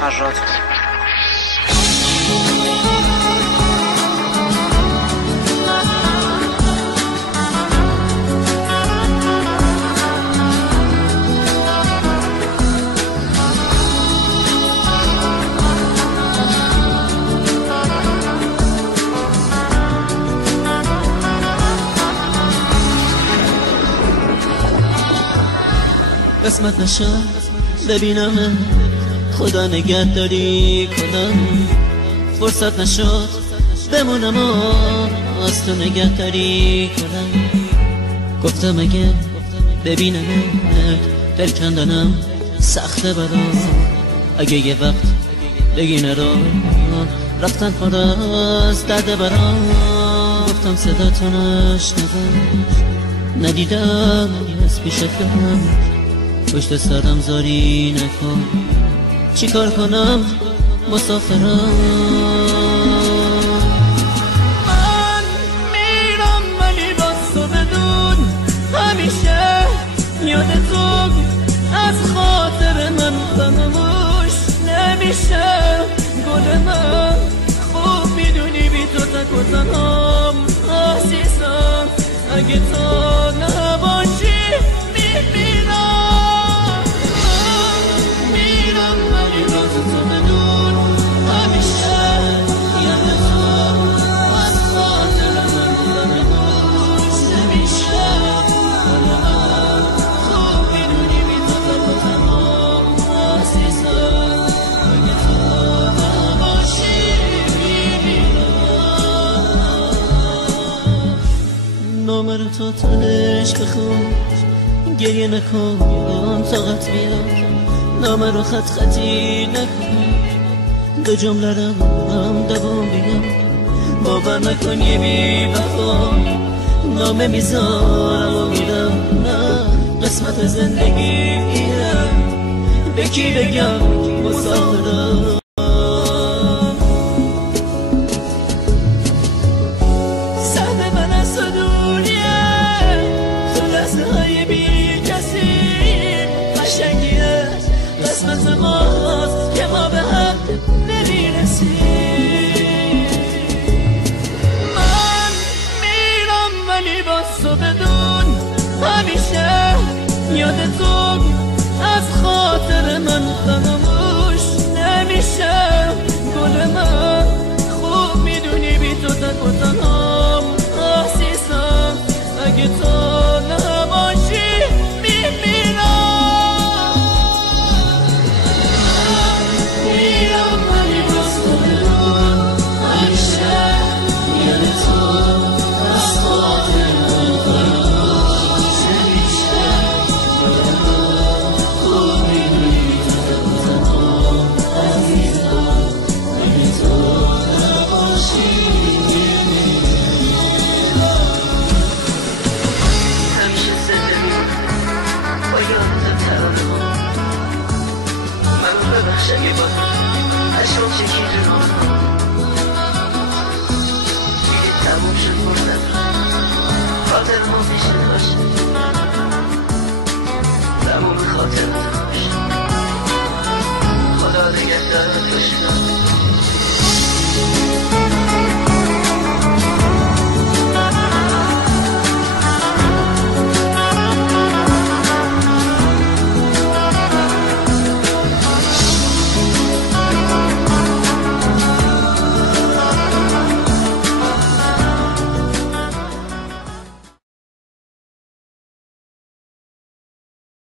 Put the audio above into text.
فراد. قسمت نشد ببینم خدا نگهداری کنم، فرصت نشد بمونم و از تو نگهداری کنم. گفتم اگه ببینم دل کندنم سخته برام، اگه یه وقت بگی نرو رفتن پر از درد برام. گفتم صدا تو نشنوم، ندیدم از پیشت برم، پشت سرم زاری نکن، چی کار کنم مسافرم. من میرم ولی باز تو بدون همیشه یاد تو از خاطر من فراموش نمیشه. گل من خوب میدونی بی تو تک و تنهام عزیزم، اگه تو نباشی میمیرم. نامه رو تو تنش بخون، گریه نکن طاقت بیار، نامه رو خط خطی نکن، دو جمله رو هم دوام بگم، باور نکن یه بی وفا. نامه میذارم و میرم، نه قسمت زندگی اینه، به کی بگم مسافرم.